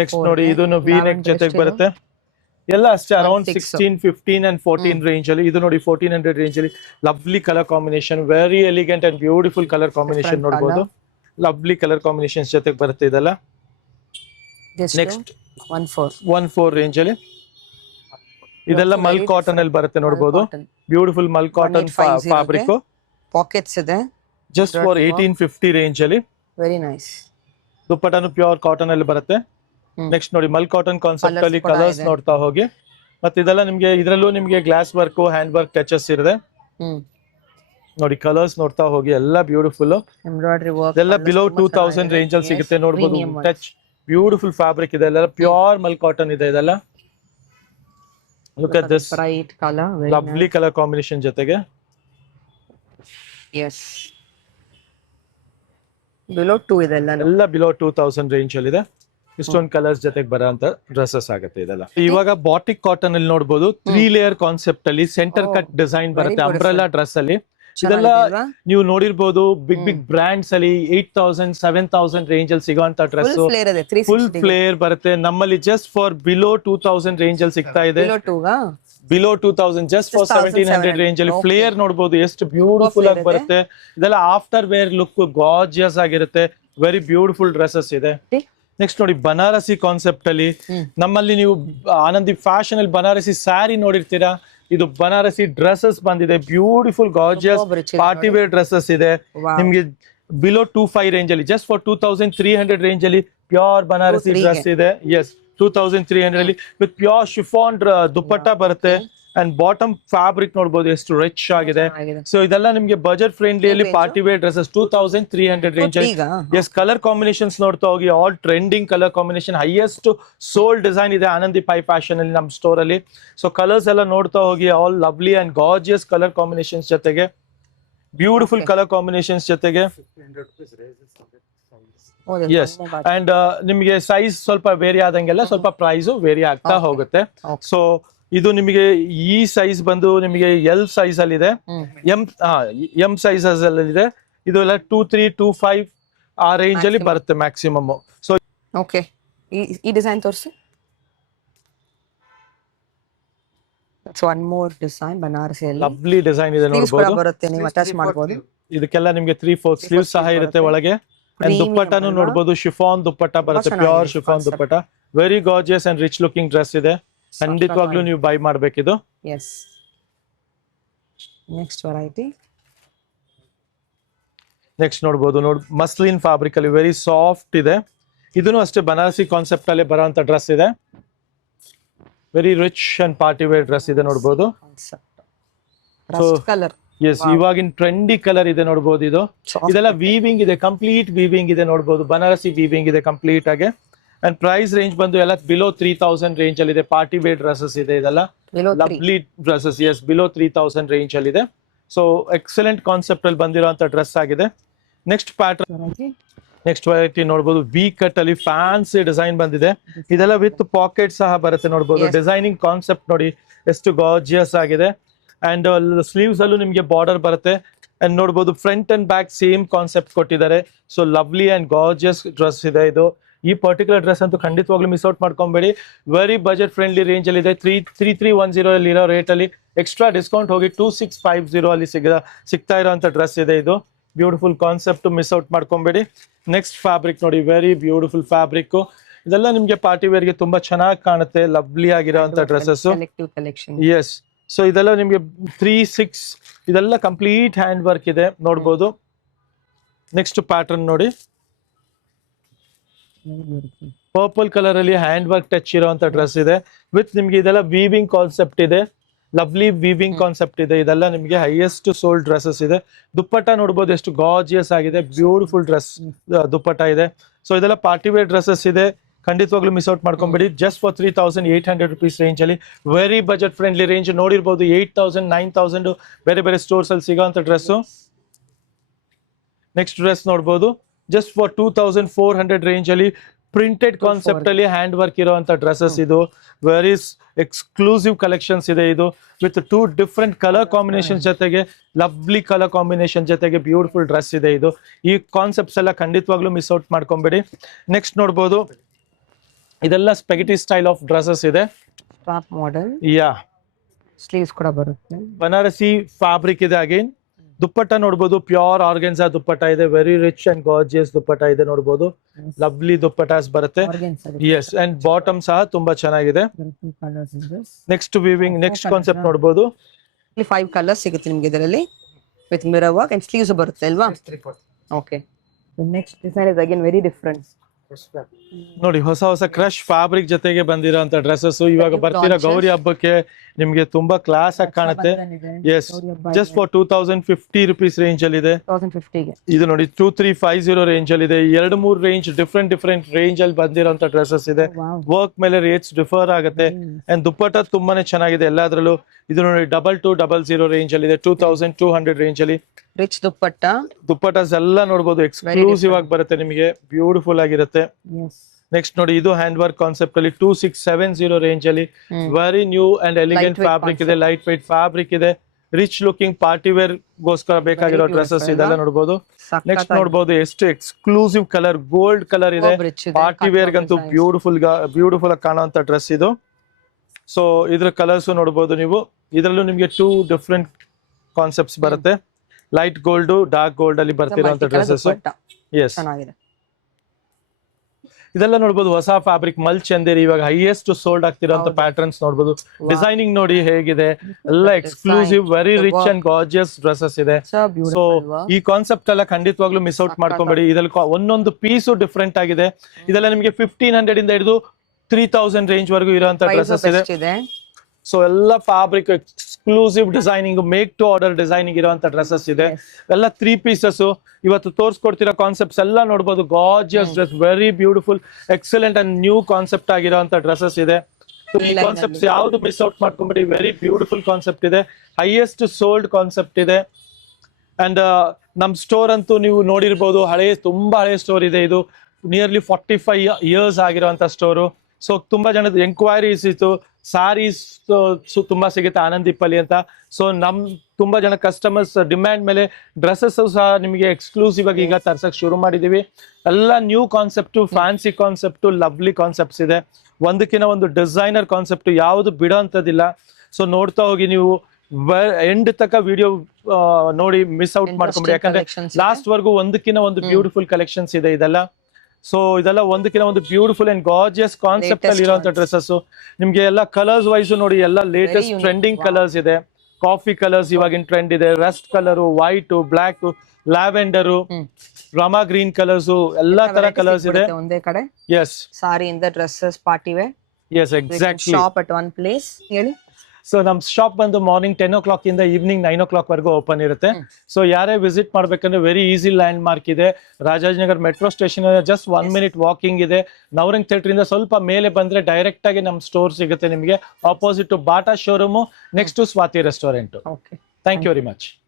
ನೆಕ್ಸ್ಟ್ ನೋಡಿ ಇದನ್ನು ವಿ ನೆಕ್ ಜೊತೆಗೆ ಬರುತ್ತೆ. ಎಲ್ಲ ಅಷ್ಟೇ ಅರೌಂಡ್ 16, 15 and 14 ರೇಂಜ್ ಅಲ್ಲಿ. ಇದು ನೋಡಿ 1400 ರೇಂಜ್ ಅಲ್ಲಿ lovely colour combination, very elegant and beautiful colour combination ನೋಡಬಹುದು. ಲವ್ಲಿ ಕಲರ್ ಕಾಂಬಿನೇಷನ್ ಜೊತೆಗೆ ಬರುತ್ತೆ ಇದೆಲ್ಲ. ನೆಕ್ಸ್ಟ್ 14 ರೇಂಜ್ ಅಲ್ಲಿ ಇದೆಲ್ಲ ಮಲ್ ಕಾಟನ್ ಅಲ್ಲಿ ಬರುತ್ತೆ ನೋಡಬಹುದು. Beautiful mul cotton fabric, pockets ಇದೆ. ಜಸ್ಟ್ ಫಾರ್ 1850 ರೇಂಜ್ ಅಲ್ಲಿ. Very nice. ದುಪ್ಪಟ್ಟನು ಪ್ಯೂರ್ ಕಾಟನ್ ಅಲ್ಲಿ ಬರುತ್ತೆ. ನೆಕ್ಸ್ಟ್ ನೋಡಿ ಮಲ್ ಕಾಟನ್ ಕಾನ್ಸೆಪ್ಟ್ ಅಲ್ಲಿ ಕಲರ್ಸ್ ನೋಡ್ತಾ ಹೋಗಿ. ಮತ್ತೆ ಇದೆಲ್ಲ ನಿಮ್ಗೆ ಇದ್ರಲ್ಲೂ ನಿಮ್ಗೆ glass work, hand work touches ಇದೆ ನೋಡಿ. ಕಲರ್ಸ್ ನೋಡ್ತಾ ಹೋಗಿ, ಎಲ್ಲ ಬ್ಯೂಟಿಫುಲ್ ಎಂಬ್ರಾಯ್ಡರಿ ವರ್ಕ್. ಇದೆಲ್ಲ ಬಿಲೋ 2000 ರೇಂಜ್ ಅಲ್ಲಿ ಸಿಗುತ್ತೆ ನೋಡಬಹುದು. ಟಚ್ ಬ್ಯೂಟಿಫುಲ್ ಫ್ಯಾಬ್ರಿಕ್ ಇದೆ, ಎಲ್ಲ ಪ್ಯೂರ್ ಮಲ್ ಕಾಟನ್ ಇದೆ ಇದೆಲ್ಲ. Look at this bright colour, lovely colour combination ಜೊತೆಗೆ. ಎಸ್, ಬಿಲೋ 2 ಇದೆಲ್ಲ ಎಲ್ಲ ಬಿಲೋ 2000 ರೇಂಜ್ ಅಲ್ಲಿ ಇದೆ. ಇಷ್ಟೊಂದು ಕಲರ್ಸ್ ಜೊತೆಗೆ ಬರೋಂತ ಡ್ರೆಸ್ಸಸ್ ಆಗುತ್ತೆ ಇದೆಲ್ಲ. ಇವಾಗ ಬಾಟಿಕ್ ಕಾಟನ್ ಅಲ್ಲಿ ನೋಡಬಹುದು 3 ಲೇಯರ್ ಕಾನ್ಸೆಪ್ಟ್ ಅಲ್ಲಿ ಸೆಂಟರ್ ಕಟ್ ಡಿಸೈನ್ ಬರುತ್ತೆ ಅಂಬ್ರೆಲಾ ಡ್ರೆಸ್ ಅಲ್ಲಿ. ಇದೆಲ್ಲ ನೀವು ನೋಡಿರ್ಬೋದು ಬಿಗ್ ಬಿಗ್ ಬ್ರಾಂಡ್ಸ್ ಅಲ್ಲಿ 8000, 7000 ರೇಂಜ್ ಅಲ್ಲಿ ಸಿಗುವಂತ ಡ್ರೆಸ್ ಫುಲ್ ಫ್ಲೇರ್ ಬರುತ್ತೆ. ನಮ್ಮಲ್ಲಿ ಜಸ್ಟ್ ಫಾರ್ ಬಿಲೋ 2000 ರೇಂಜ್ ಅಲ್ಲಿ ಸಿಗ್ತಾ ಇದೆ. ಬಿಲೋ 2000 ಜಸ್ಟ್ ಫಾರ್ 1700 ರೇಂಜ್ ಅಲ್ಲಿ ಫ್ಲೇರ್ ನೋಡಬಹುದು, ಎಷ್ಟು ಬ್ಯೂಟಿಫುಲ್ ಆಗಿ ಬರುತ್ತೆ. ಇದೆಲ್ಲ ಆಫ್ಟರ್ ವೇರ್ ಲುಕ್ ಗಾರ್ಜಿಯಸ್ ಆಗಿರುತ್ತೆ, ವೆರಿ ಬ್ಯೂಟಿಫುಲ್ ಡ್ರೆಸ್ಸಸ್ ಇದೆ. ನೆಕ್ಸ್ಟ್ ನೋಡಿ ಬನಾರಸಿ ಕಾನ್ಸೆಪ್ಟ್ ಅಲ್ಲಿ ನಮ್ಮಲ್ಲಿ ನೀವು ಆನಂದಿ ಫ್ಯಾಷನ್ ಅಲ್ಲಿ ಬನಾರಸಿ ಸ್ಯಾರಿ ನೋಡಿರ್ತೀರಾ. ಇದು ಬನಾರಸಿ ಡ್ರೆಸ್ಸಸ್ ಬಂದಿದೆ, beautiful gorgeous party wear dresses ಇದೆ ನಿಮ್ಗೆ ಬಿಲೋ 25 ರೇಂಜ್ ಅಲ್ಲಿ. ಜಸ್ಟ್ ಫಾರ್ 2300 ರೇಂಜ್ ಅಲ್ಲಿ ಪ್ಯೂರ್ ಬನಾರಸಿ ಡ್ರೆಸ್ ಇದೆ. ಎಸ್, 2300 ಅಲ್ಲಿ ವಿತ್ ಪ್ಯೂರ್ ಶಿಫಾನ್ ದುಪ್ಪಟ್ಟ ಬರುತ್ತೆ. ಅಂಡ್ ಬಾಟಮ್ ಫ್ಯಾಬ್ರಿಕ್ ನೋಡಬಹುದು ಎಷ್ಟು ರಿಚ್ ಆಗಿದೆ. ಸೊ ಇದೆಲ್ಲ ನಿಮ್ಗೆ ಬಜೆಟ್ ಫ್ರೆಂಡ್ಲಿ ಅಲ್ಲಿ ಪಾರ್ಟಿ ವೇರ್ ಡ್ರೆಸಸ್ 2300 ರೇಂಜ್ ಅಲ್ಲಿ. ಎಸ್, ಕಲರ್ ಕಾಂಬಿನೇಷನ್ಸ್ ನೋಡ್ತಾ ಹೋಗಿ, all trending colour combination, highest sold design ಇದೆ ಆನಂದಿ ಪೈ ಫ್ಯಾಷನ್ ಅಲ್ಲಿ ನಮ್ಮ ಸ್ಟೋರ್ ಅಲ್ಲಿ. ಸೊ ಕಲರ್ಸ್ ಎಲ್ಲ ನೋಡ್ತಾ ಹೋಗಿ, all lovely and gorgeous colour combinations ಜೊತೆಗೆ, ಬ್ಯೂಟಿಫುಲ್ ಕಲರ್ ಕಾಂಬಿನೇಷನ್ಸ್ ಜೊತೆಗೆ. ಎಸ್, ಅಂಡ್ ನಿಮಗೆ ಸೈಜ್ ಸ್ವಲ್ಪ ವೇರಿ ಆದಂಗೆಲ್ಲ ಸ್ವಲ್ಪ ಪ್ರೈಸ್ ವೇರಿ ಆಗ್ತಾ ಹೋಗುತ್ತೆ. ಸೊ ಇದು ನಿಮಗೆ ಈ ಸೈಜ್ ಬಂದು ನಿಮಗೆ ಎಲ್ ಸೈಜ್ ಅಲ್ಲಿ ಇದೆ, ಎಂ ಸೈಜಸ್ ಅಲ್ಲಿ ಇದೆ. ಇದು ಎಲ್ಲ 23, 25 ಆ ರೇಂಜ್ ಅಲ್ಲಿ ಬರುತ್ತೆ ಮ್ಯಾಕ್ಸಿಮಮ್. ಸೊ ಓಕೆ, ಈ ಡಿಸೈನ್ ತೋರಿಸಿ. ಒನ್ ಮೋರ್ ಡಿಸೈನ್ ಬನಾರಸಿ ಅಲ್ಲಿ ಲವ್ಲಿ ಡಿಸೈನ್ ಇದೆ ನೋಡಬಹುದು. ಬರುತ್ತೆ, ನೀವು ಅಟ್ಯಾಚ್ ಮಾಡಬಹುದು. ಇದಕ್ಕೆಲ್ಲ ನಿಮಗೆ 3/4 ಸ್ಲೀವ್ಸ್ ಸಹ ಇರುತ್ತೆ ಒಳಗೆ. ಅಂಡ್ ದುಪ್ಪಟ್ಟನು ನೋಡಬಹುದು, ಶಿಫಾನ್ ದುಪ್ಪಟ್ಟ ಬರುತ್ತೆ, pure chiffon dupatta. Very gorgeous and rich looking dress ಇದೆ, ಖಂಡಿತವಾಗ್ಲೂ ನೀವು ಬೈ ಮಾಡ್ಬೇಕಿದು. Yes, next variety. ನೆಕ್ಸ್ಟ್ ನೋಡಬಹುದು, ಮಸ್ಲಿನ್ ಫ್ಯಾಬ್ರಿಕ್ ಅಲ್ಲಿ ವೆರಿ ಸಾಫ್ಟ್ ಇದೆ. ಇದನ್ನು ಅಷ್ಟೇ ಬನಾರಸಿ ಕಾನ್ಸೆಪ್ಟ್ ಅಲ್ಲಿ ಬರುವಂತ ಡ್ರೆಸ್ ಇದೆ. Very rich and party wear dress ಇದೆ ನೋಡಬಹುದು. ಕಲರ್, ಎಸ್, ಇವಾಗಿನ ಟ್ರೆಂಡಿ ಕಲರ್ ಇದೆ ನೋಡಬಹುದು. ಇದೆಲ್ಲ ವೀವಿಂಗ್ ಇದೆ, ಕಂಪ್ಲೀಟ್ ವೀವಿಂಗ್ ಇದೆ ನೋಡಬಹುದು. ಬನಾರಸಿ ವೀವಿಂಗ್ ಇದೆ ಕಂಪ್ಲೀಟ್ ಆಗಿ. ಅಂಡ್ ಪ್ರೈಸ್ ರೇಂಜ್ ಬಂದು ಎಲ್ಲ ಬಿಲೋ 3000 ರೇಂಜ್ ಅಲ್ಲಿ ಇದೆ. ಪಾರ್ಟಿ ವೇರ್ ಡ್ರೆಸ್ಸಸ್ ಇದೆ ಇದೆಲ್ಲ, lovely dresses. Yes, below 3000 range ಅಲ್ಲಿ ಇದೆ. ಸೊ ಎಕ್ಸಲೆಂಟ್ ಕಾನ್ಸೆಪ್ಟ್ ಅಲ್ಲಿ ಬಂದಿರುವಂತ ಡ್ರೆಸ್ ಆಗಿದೆ. ನೆಕ್ಸ್ಟ್ ಪ್ಯಾಟರ್ನ್, ನೆಕ್ಸ್ಟ್ ವೆರೈಟಿ ನೋಡಬಹುದು, ವಿ ಕಟ್ ಅಲ್ಲಿ ಫ್ಯಾನ್ಸಿ ಡಿಸೈನ್ ಬಂದಿದೆ. ಇದೆಲ್ಲ ವಿತ್ ಪಾಕೆಟ್ ಸಹ ಬರುತ್ತೆ ನೋಡಬಹುದು. ಡಿಸೈನಿಂಗ್ ಕಾನ್ಸೆಪ್ಟ್ ನೋಡಿ ಎಷ್ಟು ಗಾರ್ಜಿಯಸ್ ಆಗಿದೆ. ಅಂಡ್ ಸ್ಲೀವ್ಸ್ ಅಲ್ಲೂ ನಿಮಗೆ ಬಾರ್ಡರ್ ಬರುತ್ತೆ. ಅಂಡ್ ನೋಡಬಹುದು front and back same concept ಕೊಟ್ಟಿದ್ದಾರೆ. So lovely and gorgeous dress ಇದೆ ಇದು. ಈ ಪರ್ಟಿಕ್ಯುಲರ್ ಡ್ರೆಸ್ ಅಂತೂ ಖಂಡಿತವಾಗ್ಲೂ ಮಿಸ್ ಔಟ್ ಮಾಡ್ಕೊಬೇಡಿ. ವೆರಿ ಬಜೆಟ್ ಫ್ರೆಂಡ್ಲಿ ರೇಂಜ್ ಅಲ್ಲಿ ಇದೆ. 3310 ಅಲ್ಲಿ ಇರೋ ರೇಟ್ ಅಲ್ಲಿ ಎಕ್ಸ್ಟ್ರಾ ಡಿಸ್ಕೌಂಟ್ ಹೋಗಿ 2650 ಅಲ್ಲಿ ಸಿಗ್ತಾ ಇರೋಂಥ ಡ್ರೆಸ್ ಇದೆ ಇದು. ಬ್ಯೂಟಿಫುಲ್ ಕಾನ್ಸೆಪ್ಟ್, ಮಿಸ್ ಔಟ್ ಮಾಡ್ಕೊಬೇಡಿ. ನೆಕ್ಸ್ಟ್ ಫ್ಯಾಬ್ರಿಕ್ ನೋಡಿ, ವೆರಿ ಬ್ಯೂಟಿಫುಲ್ ಫ್ಯಾಬ್ರಿಕ್. ಇದೆಲ್ಲ ನಿಮ್ಗೆ ಪಾರ್ಟಿ ವೇರ್ಗೆ ತುಂಬಾ ಚೆನ್ನಾಗಿ ಕಾಣುತ್ತೆ, ಲವ್ಲಿ ಆಗಿರೋಂಥ ಡ್ರೆಸ್ಸಸ್. ಎಸ್, ಸೊ ಇದೆಲ್ಲ ನಿಮ್ಗೆ 3-6 ಇದೆಲ್ಲ ಕಂಪ್ಲೀಟ್ ಹ್ಯಾಂಡ್ ವರ್ಕ್ ಇದೆ ನೋಡ್ಬೋದು. ನೆಕ್ಸ್ಟ್ ಪ್ಯಾಟರ್ನ್ ನೋಡಿ, ಪರ್ಪಲ್ ಕಲರ್ ಅಲ್ಲಿ ಹ್ಯಾಂಡ್ ವರ್ಕ್ ಟಚ್ ಇರುವಂತ ಡ್ರೆಸ್ ಇದೆ. ವಿತ್ ನಿಮ್ಗೆ ಇದೆಲ್ಲ ವೀವಿಂಗ್ ಕಾನ್ಸೆಪ್ಟ್ ಇದೆ, ಲವ್ಲಿ ವೀವಿಂಗ್ ಕಾನ್ಸೆಪ್ಟ್ ಇದೆ. ಇದೆಲ್ಲ ನಿಮ್ಗೆ ಹೈಯೆಸ್ಟ್ ಸೋಲ್ಡ್ ಡ್ರೆಸ್ಸಸ್ ಇದೆ. ದುಪ್ಪಟ್ಟ ನೋಡ್ಬೋದು ಎಷ್ಟು ಗಾರ್ಜಿಯಸ್ ಆಗಿದೆ, ಬ್ಯೂಟಿಫುಲ್ ಡ್ರೆಸ್ ದುಪ್ಪಟ್ಟ ಇದೆ. ಸೊ ಇದೆಲ್ಲ ಪಾರ್ಟಿ ವೇರ್ ಡ್ರೆಸ್ಸಸ್ ಇದೆ, ಖಂಡಿತವಾಗ್ಲೂ ಮಿಸ್ ಔಟ್ ಮಾಡ್ಕೊಂಬೇಡಿ. ಜಸ್ಟ್ ಫಾರ್ 3800 rupees ರೇಂಜ್ ಅಲ್ಲಿ, ವೆರಿ ಬಜೆಟ್ ಫ್ರೆಂಡ್ಲಿ ರೇಂಜ್. ನೋಡಿರ್ಬೋದು 8000 9000 ಬೇರೆ ಬೇರೆ ಸ್ಟೋರ್ಸ್ ಅಲ್ಲಿ ಸಿಗೋಂತ ಡ್ರೆಸ್. ನೆಕ್ಸ್ಟ್ ಡ್ರೆಸ್ ನೋಡ್ಬೋದು, ಜಸ್ಟ್ ಫಾರ್ 2400 ರೇಂಜ್ ಅಲ್ಲಿ ಪ್ರಿಂಟೆಡ್ ಕಾನ್ಸೆಪ್ಟ್ ಅಲ್ಲಿ ಹ್ಯಾಂಡ್ ವರ್ಕ್ ಇರುವಂತ ಡ್ರೆಸ್ಸಸ್. ಇದು ವೆರಿ ಎಕ್ಸ್ಕ್ಲೂಸಿವ್ ಕಲೆಕ್ಷನ್ಸ್ ಇದೆ. ಇದು ವಿತ್ 2 ಡಿಫ್ರೆಂಟ್ ಕಲರ್ ಕಾಂಬಿನೇಷನ್ ಜೊತೆಗೆ, ಲವ್ಲಿ ಕಲರ್ ಕಾಂಬಿನೇಷನ್ ಜೊತೆಗೆ ಬ್ಯೂಟಿಫುಲ್ ಡ್ರೆಸ್ ಇದೆ. ಇದು ಈ ಕಾನ್ಸೆಪ್ಟ್ಸ್ ಎಲ್ಲ ಖಂಡಿತವಾಗ್ಲೂ ಮಿಸ್ ಔಟ್ ಮಾಡ್ಕೊಂಬೇಡಿ. ನೆಕ್ಸ್ಟ್ ನೋಡ್ಬೋದು, ಇದೆಲ್ಲ ಸ್ಪೆಗೆಟಿ ಸ್ಟೈಲ್ ಆಫ್ ಡ್ರೆಸ್ಸಸ್ ಇದೆ. ಟಾಪ್ ಮಾಡೆಲ್, ಯಾ ಸ್ಲೀವ್ಸ್ ಕೂಡ ಬರುತ್ತೆ. ಬನಾರಸಿ ಫ್ಯಾಬ್ರಿಕ್ ಇದೆ. ಅಗೇನ್ ದುಪ್ಪಟ್ಟ ನೋಡ್ಬೋದು, ಪ್ಯೂರ್ ಆರ್ಗೆನ್ಸಾ ದುಪ್ಪಟ್ಟ ಇದೆ, ವೆರಿ ರಿಚ್ ಅಂಡ್ ಗಾರ್ಜಿಯಸ್ ದುಪ್ಪಟ್ಟ ಇದೆ. ನೋಡ್ಬೋದು ಲವ್ಲಿ ದುಪ್ಪಟಾಸ್ ಬರುತ್ತೆ. ಎಸ್, ಅಂಡ್ ಬಾಟಮ್ ಸಹ ತುಂಬಾ ಚೆನ್ನಾಗಿದೆ. ನೆಕ್ಸ್ಟ್ ವೀವಿಂಗ್, ನೆಕ್ಸ್ಟ್ ಕಾನ್ಸೆಪ್ಟ್ ನೋಡ್ಬೋದು. 5 ಕಲರ್ಸ್ ಸಿಗುತ್ತೆ ನಿಮ್ಗೆ ಇದರಲ್ಲಿ, with mirror work and sleeves ಬರುತ್ತೆ ಅಲ್ವಾ? Okay. Next design is again very different. ನೋಡಿ, ಹೊಸ ಹೊಸ ಕ್ರಶ್ ಫ್ಯಾಬ್ರಿಕ್ ಜೊತೆಗೆ ಬಂದಿರೋಂತ ಡ್ರೆಸ್ಸಸ್ ಇವಾಗ ಬರ್ತಿರೋ ಗೌರಿ ಹಬ್ಬಕ್ಕೆ ನಿಮ್ಗೆ ತುಂಬಾ ಕ್ಲಾಸ್ ಆಗಿ ಕಾಣುತ್ತೆ. Yes, just for 2050 rupees range ಅಲ್ಲಿ ಇದೆ. 1050 ಗೆ ಇದು ನೋಡಿ 2350 ರೇಂಜ್ ಅಲ್ಲಿ ಇದೆ. 2-3 ರೇಂಜ್ ಡಿಫ್ರೆಂಟ್ ರೇಂಜ್ ಅಲ್ಲಿ ಬಂದಿರೋಂತ ಡ್ರೆಸ್ಸಸ್ ಇದೆ. ವರ್ಕ್ ಮೇಲೆ ರೇಟ್ಸ್ ಡಿಫರ್ ಆಗುತ್ತೆ. ಅಂಡ್ ದುಪ್ಪಟ್ಟ ತುಂಬಾನೇ ಚೆನ್ನಾಗಿದೆ ಎಲ್ಲಾದ್ರಲ್ಲೂ. ಇದು ನೋಡಿ 2200 ರೇಂಜ್ ಅಲ್ಲಿ ಇದೆ, 2200 ರೇಂಜ್ ಅಲ್ಲಿ. ರಿಚ್ ದುಪ್ಪಟಾಸ್ ಎಲ್ಲ ನೋಡ್ಬೋದು, ಎಕ್ಸ್ಕ್ಲೂಸಿವ್ ಆಗಿ ಬರುತ್ತೆ ನಿಮಗೆ, ಬ್ಯೂಟಿಫುಲ್ ಆಗಿರುತ್ತೆ. ನೆಕ್ಸ್ಟ್ ನೋಡಿ, ಇದು ಹ್ಯಾಂಡ್ ವರ್ಕ್ ಕಾನ್ಸೆಪ್ಟ್ ಅಲ್ಲಿ 2670 ರೇಂಜ್ ಅಲ್ಲಿ very new and elegant fabric ಇದೆ, ಲೈಟ್ ವೈಟ್ ಫ್ಯಾಬ್ರಿಕ್ ಇದೆ. ರಿಚ್ ಲುಕಿಂಗ್ ಪಾರ್ಟಿ ವೇರ್ ಗೋಸ್ಕರ ಬೇಕಾಗಿರೋ ಡ್ರೆಸ್ಸಸ್ ಇದೆಲ್ಲ ನೋಡ್ಬೋದು. ನೆಕ್ಸ್ಟ್ ನೋಡ್ಬೋದು, ಎಷ್ಟು ಎಕ್ಸ್ಕ್ಲೂಸಿವ್ ಕಲರ್, ಗೋಲ್ಡ್ ಕಲರ್ ಇದೆ. ಪಾರ್ಟಿ ವೇರ್ ಗಂತೂ ಬ್ಯೂಟಿಫುಲ್ ಆಗಿ ಕಾಣುವಂತ ಡ್ರೆಸ್ ಇದು. ಸೊ ಇದ್ರ ಕಲರ್ಸ್ ನೋಡ್ಬೋದು ನೀವು. ಇದರಲ್ಲೂ ನಿಮ್ಗೆ 2 ಡಿಫ್ರೆಂಟ್ ಕಾನ್ಸೆಪ್ಟ್ಸ್ ಬರುತ್ತೆ, ಲೈಟ್ ಗೋಲ್ಡ್, ಡಾರ್ಕ್ ಗೋಲ್ಡ್ ಅಲ್ಲಿ ಬರ್ತಿರೋಂತ ಡ್ರೆಸ್ಸಸ್. ಎಸ್, ಇದೆಲ್ಲ ನೋಡ್ಬೋದು ಹೊಸ ಫ್ಯಾಬ್ರಿಕ್ ಮಲ್ ಚಂದೇರಿ, ಇವಾಗ ಹೈಯೆಸ್ಟ್ ಸೋಲ್ಡ್ ಆಗ್ತಿರೋಂತ ಪ್ಯಾಟರ್ನ್ಸ್ ನೋಡ್ಬೋದು. ಡಿಸೈನಿಂಗ್ ನೋಡಿ ಹೇಗಿದೆ, ಎಲ್ಲ exclusive very rich and gorgeous dresses ಇದೆ. ಸೊ ಈ ಕಾನ್ಸೆಪ್ಟ್ ಎಲ್ಲ ಖಂಡಿತವಾಗ್ಲೂ ಮಿಸ್ ಔಟ್ ಮಾಡ್ಕೊಂಬೇಡಿ. ಇದ್ರಲ್ಲಿ ಒಂದೊಂದು ಪೀಸು ಡಿಫ್ರೆಂಟ್ ಆಗಿದೆ. ಇದೆಲ್ಲ ನಿಮಗೆ 1500 ಇಂದ ಹಿಡಿದು 3000 ರೇಂಜ್ ವರೆಗೂ ಇರೋಂತ ಡ್ರೆಸ್ಸಸ್ ಇದೆ. ಸೊ ಎಲ್ಲ fabric exclusive designing, make to order designing ಇರುವಂತ ಡ್ರೆಸ್ಸಸ್ ಇದೆ. ಎಲ್ಲ 3 ಪೀಸಸ್. ಇವತ್ತು ತೋರಿಸ್ಕೊಡ್ತಿರೋ ಕಾನ್ಸೆಪ್ಟ್ಸ್ ಎಲ್ಲ ನೋಡ್ಬೋದು, gorgeous dress, very beautiful, excellent and new concept ಆಗಿರೋಂತ ಡ್ರೆಸ್ಸಸ್ ಇದೆ. ಈ ಕಾನ್ಸೆಪ್ಟ್ಸ್ ಯಾವ್ದು ಮಿಸ್ ಔಟ್ ಮಾಡ್ಕೊಂಬಿಡಿ, ವೆರಿ ಬ್ಯೂಟಿಫುಲ್ ಕಾನ್ಸೆಪ್ಟ್ ಇದೆ, ಹೈಯೆಸ್ಟ್ ಸೋಲ್ಡ್ ಕಾನ್ಸೆಪ್ಟ್ ಇದೆ. ಅಂಡ್ ನಮ್ ಸ್ಟೋರ್ ಅಂತೂ ನೀವು ನೋಡಿರ್ಬೋದು, ತುಂಬಾ ಹಳೆ ಸ್ಟೋರ್ ಇದೆ. ಇದು ನಿಯರ್ಲಿ 45 years ಆಗಿರುವಂತ ಸ್ಟೋರು. ಸೊ ತುಂಬಾ ಜನದ ಎಂಕ್ವೈರೀಸ್ ಇತ್ತು, ಸಾರೀಸ್ ತುಂಬಾ ಸಿಗುತ್ತೆ ಆನಂದಿಪ್ಪಲ್ಲಿ ಅಂತ. ಸೊ ತುಂಬಾ ಜನ ಕಸ್ಟಮರ್ಸ್ ಡಿಮ್ಯಾಂಡ್ ಮೇಲೆ ಡ್ರೆಸ್ಸಸ್ ಸಹ ನಿಮಗೆ ಎಕ್ಸ್ಕ್ಲೂಸಿವ್ ಆಗಿ ಈಗ ತರ್ಸಕ್ ಶುರು ಮಾಡಿದೀವಿ. ಎಲ್ಲ new concept, fancy concept, lovely concepts ಇದೆ. ಒಂದಕ್ಕಿಂತ ಒಂದು ಡಿಸೈನರ್ ಕಾನ್ಸೆಪ್ಟ್, ಯಾವುದು ಬಿಡೋ ಅಂತದಿಲ್ಲ. ಸೊ ನೋಡ್ತಾ ಹೋಗಿ ನೀವು, ಎಂಡ್ ತನಕ ವಿಡಿಯೋ ನೋಡಿ ಮಿಸ್ ಔಟ್ ಮಾಡ್ಕೊಂಬಿಡಿ. ಯಾಕಂದ್ರೆ ಲಾಸ್ಟ್ ವರ್ಗು ಒಂದಕ್ಕಿಂತ ಒಂದು ಬ್ಯೂಟಿಫುಲ್ ಕಲೆಕ್ಷನ್ಸ್ ಇದೆ ಇದೆಲ್ಲ. ಸೊ ಇದೆಲ್ಲ ಒಂದಕ್ಕಿಂತ ಒಂದು ಬ್ಯೂಟಿಫುಲ್ ಅಂಡ್ ಗಾರ್ಜಿಯಸ್ ಕಾನ್ಸೆಪ್ಟ್ ಅಲ್ಲಿ ಇರುವಂತ ಡ್ರೆಸ್ಸಸ್. ನಿಮ್ಗೆ ಎಲ್ಲ ಕಲರ್ಸ್ ವೈಸ್ ನೋಡಿ, ಎಲ್ಲ ಲೇಟೆಸ್ಟ್ ಟ್ರೆಂಡಿಂಗ್ ಕಲರ್ಸ್ ಇದೆ. ಕಾಫಿ ಕಲರ್ಸ್ ಇವಾಗಿನ ಟ್ರೆಂಡ್ ಇದೆ, rust colour, white, black, lavender, Rama green colours, ಎಲ್ಲಾ ತರ ಕಲರ್ಸ್ ಇದೆ ಒಂದೇ ಕಡೆ. ಎಸ್, ಸಾರಿ ಇಂದ dresses, party wear. Yes, exactly. Shop at one place ಹೇಳಿ. ಸೊ ನಮ್ ಶಾಪ್ ಬಂದು ಮಾರ್ನಿಂಗ್ 10 o'clock ಇಂದ ಈವ್ನಿಂಗ್ 9 o'clock ವರೆಗೂ ಓಪನ್ ಇರುತ್ತೆ. ಸೊ ಯಾರೇ ವಿಸಿಟ್ ಮಾಡ್ಬೇಕಂದ್ರೆ ವೆರಿ ಈಸಿ ಲ್ಯಾಂಡ್ ಮಾರ್ಕ್ ಇದೆ. Rajajinagar metro station just 1 minute walking ಇದೆ. ನವರಂಗ್ ಥಿಯೇಟರ್ ಇಂದ ಸ್ವಲ್ಪ ಮೇಲೆ ಬಂದ್ರೆ ಡೈರೆಕ್ಟ್ ಆಗಿ ನಮ್ ಸ್ಟೋರ್ ಸಿಗುತ್ತೆ ನಿಮಗೆ, opposite Bata showroom, next Swathi restaurant. Thank you very much.